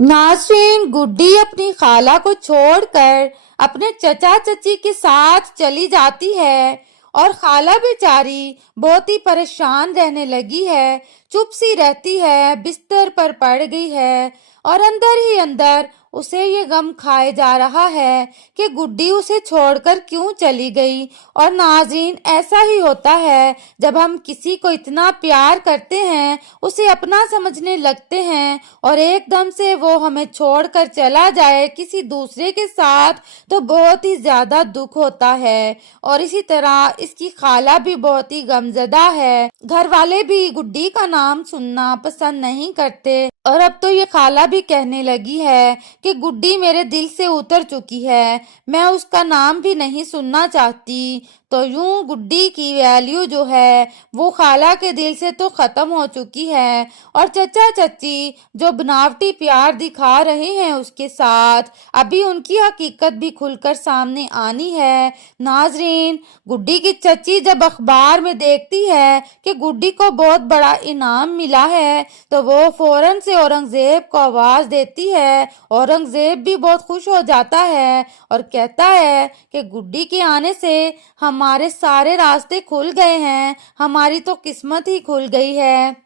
नाज़रीन, गुड्डी अपनी खाला को छोड़कर अपने चचा चची के साथ चली जाती है और खाला बेचारी बहुत ही परेशान रहने लगी है। चुप सी रहती है, बिस्तर पर पड़ गई है और अंदर ही अंदर उसे ये गम खाए जा रहा है कि गुड्डी उसे छोड़कर क्यों चली गई। और नाज़रीन, ऐसा ही होता है जब हम किसी को इतना प्यार करते हैं, उसे अपना समझने लगते हैं और एकदम से वो हमें छोड़कर चला जाए किसी दूसरे के साथ, तो बहुत ही ज्यादा दुख होता है। और इसी तरह इसकी खाला भी बहुत ही गमजदा है। घर वाले भी गुड्डी का नाम सुनना पसंद नहीं करते और अब तो ये खाला भी कहने लगी है कि गुड्डी मेरे दिल से उतर चुकी है, मैं उसका नाम भी नहीं सुनना चाहती। तो यूं गुड्डी की वैल्यू जो है वो खाला के दिल से तो खत्म हो चुकी है और चचा चची जो बनावटी प्यार दिखा रहे हैं उसके साथ अभी उनकी हकीकत भी खुलकर सामने आनी है। नाजरीन, गुड्डी की चची जब अखबार में देखती है कि गुड्डी को बहुत बड़ा इनाम मिला है तो वो फौरन से औरंगजेब को आवाज देती है। औरंगजेब भी बहुत खुश हो जाता है और कहता है कि गुड्डी के आने से हमारे सारे रास्ते खुल गए हैं, हमारी तो किस्मत ही खुल गई है।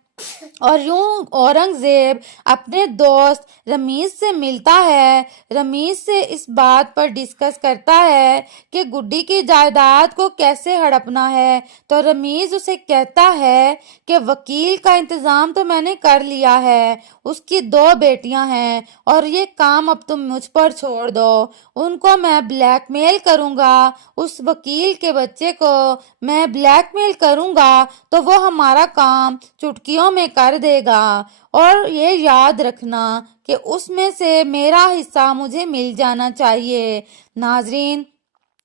और यूं औरंगजेब अपने दोस्त रमीज से मिलता है। रमीज से इस बात पर डिस्कस करता है कि गुड्डी की जायदाद को कैसे हड़पना है। तो रमीज उसे कहता है कि वकील का इंतजाम तो मैंने कर लिया है, उसकी 2 बेटियां हैं और ये काम अब तुम मुझ पर छोड़ दो। उनको मैं ब्लैकमेल करूंगा, उस वकील के बच्चे को मैं ब्लैकमेल करूंगा तो वो हमारा काम चुटकियों में कर देगा। और ये याद रखना कि उसमें से मेरा हिस्सा मुझे मिल जाना चाहिए। नाजरीन,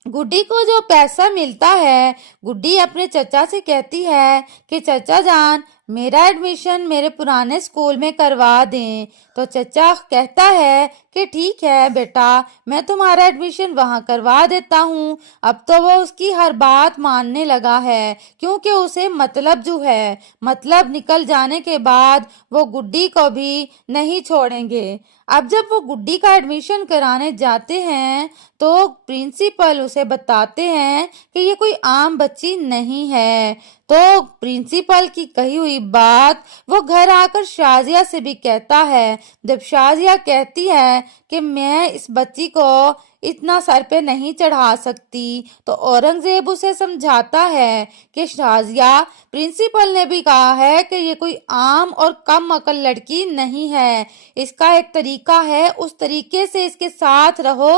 गुड्डी को जो पैसा मिलता है, गुड्डी अपने चचा से कहती है कि चचा जान, मेरा एडमिशन मेरे पुराने स्कूल में करवा दें। तो चचा कहता है कि ठीक है बेटा, मैं तुम्हारा एडमिशन वहां करवा देता हूँ। अब तो वो उसकी हर बात मानने लगा है क्योंकि उसे मतलब जो है, मतलब निकल जाने के बाद वो गुड्डी को भी नहीं छोड़ेंगे। अब जब वो गुड्डी का एडमिशन कराने जाते हैं तो प्रिंसिपल उसे बताते हैं कि ये कोई आम बच्ची नहीं है। तो प्रिंसिपल की कही हुई बात वो घर आकर शाजिया से भी कहता है। जब शाजिया कहती है कि मैं इस बच्ची को इतना सर पे नहीं चढ़ा सकती तो औरंगजेब उसे समझाता है कि शाजिया, प्रिंसिपल ने भी कहा है कि ये कोई आम और कम अकल लड़की नहीं है, इसका एक तरीका है, उस तरीके से इसके साथ रहो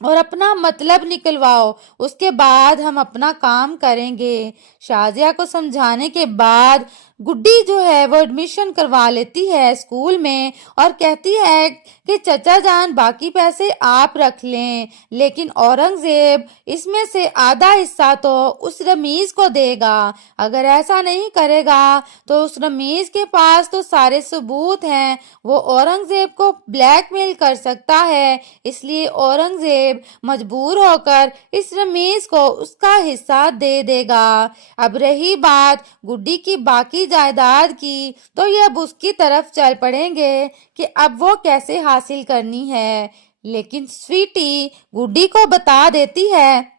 और अपना मतलब निकलवाओ, उसके बाद हम अपना काम करेंगे। शाजिया को समझाने के बाद गुड्डी जो है वो एडमिशन करवा लेती है स्कूल में और कहती है कि चचा जान, बाकी पैसे आप रख लें, लेकिन औरंगजेब इसमें से आधा हिस्सा तो उस रमीज को देगा। अगर ऐसा नहीं करेगा तो उस रमीज के पास तो सारे सबूत हैं, वो औरंगजेब को ब्लैकमेल कर सकता है। इसलिए औरंगजेब मजबूर होकर इस रमीज को उसका हिस्सा दे देगा। अब रही बात गुड्डी की बाकी जायदाद की, तो ये अब उसकी तरफ चल पड़ेंगे कि अब वो कैसे हासिल करनी है। लेकिन स्वीटी गुड्डी को बता देती है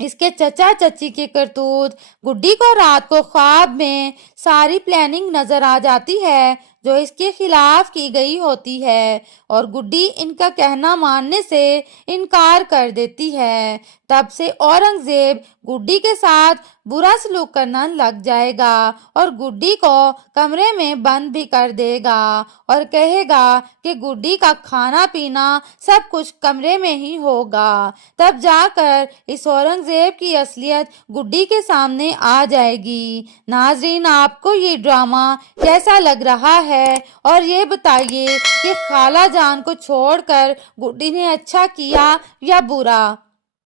इसके चचा चची की करतूत। गुड्डी को रात को ख्वाब में सारी प्लानिंग नजर आ जाती है जो इसके खिलाफ की गई होती है और गुड्डी इनका कहना मानने से इनकार कर देती है। तब से औरंगजेब गुड्डी के साथ बुरा सलूक करना लग जाएगा और गुड्डी को कमरे में बंद भी कर देगा और कहेगा कि गुड्डी का खाना पीना सब कुछ कमरे में ही होगा। तब जाकर इस औरंगजेब की असलियत गुड्डी के सामने आ जाएगी। नाजरीन, आपको ये ड्रामा कैसा लग रहा है और ये बताइए कि खाला जान को छोड़कर गुड्डी ने अच्छा किया या बुरा।